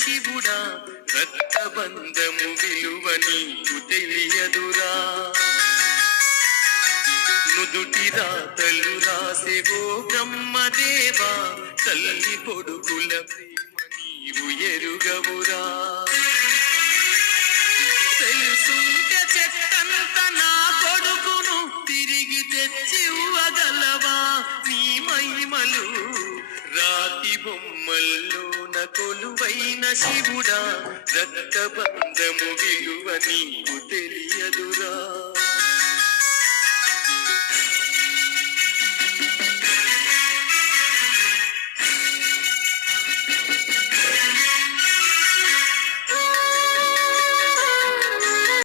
శివుడా రక్తబంధము విలువ నీకు తెలియదురా. నుదుటి రాతలు రాసేవో బ్రహ్మదేవా, తల్లి కొడుకుల ప్రేమ నీవు ఎరుగవురా. తెలుసుంటే చెట్టంత నా కొడుకును తిరిగి తెచ్చి ఇవ్వగలవా. నీ మహిమలు రాతి బొమ్మల్లోన కొలువైన శివుడా రక్తబంధము విలువ నీకు తెలియదురా.